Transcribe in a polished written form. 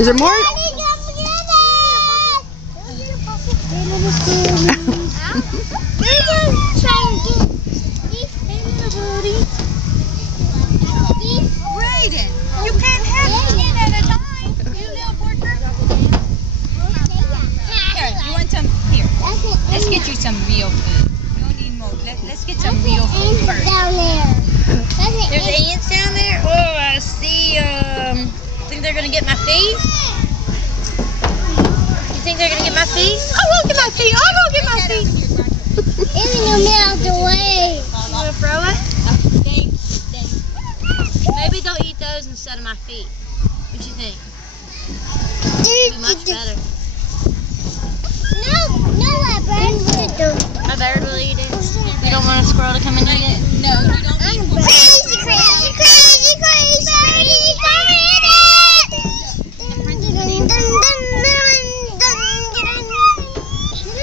Is there more? Brayden, you can't have one at a time, you little porker. Here, you want some? Here, let's get you some real food. You don't need more. Let's get some real food first. Down there. There's ants down there? Oh, I see. Think they're gonna get my feet? You think they're gonna get my feet? I won't get my feet. I'll go get my feet. Even the out the way. You wanna throw it? Maybe they'll eat those instead of my feet. What do you think? It'd be much better. No, my bird would do. My bird will eat it. You don't want a squirrel to come and eat it? No, you don't need one.